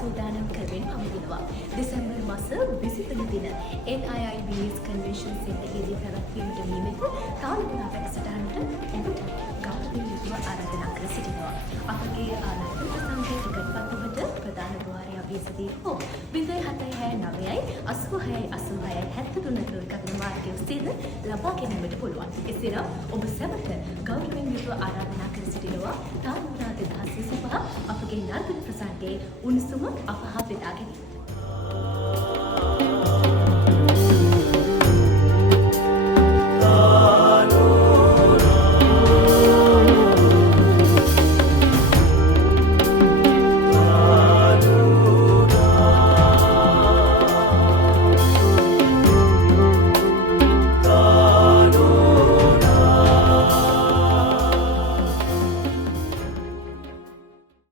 සූදානම් කරමින් පවතිනවා. දෙසැම්බර් මාස 20 වන දින NIIBS කන්වෙන්ෂන් සෙන්ටරේදී පැවැත්වීමට නියමිත තාලපුරා වැඩසටහනට ඔබට ගෞරවයෙන් යුතුව ආරාධනා කර සිටිනවා. අපගේ ආනන්ද ප්‍රසංගයේ ටිකට් පත්තුවට ප්‍රධාන ද්වාරය අවීසදී හෝ 0769 86 86 73 දුරකථන මාර්ගය ඔස්සේද ලබා ගැනීමට පුළුවන්. එසේනම් ඔබ සැමට ගෞරවයෙන් යුතුව ආරාධනා කර සිටිනවා තාලපුරා 2025 අපගේ නර්තන ප්‍රසංගයේ උණුසුම අප හා බෙදා ගැනීම.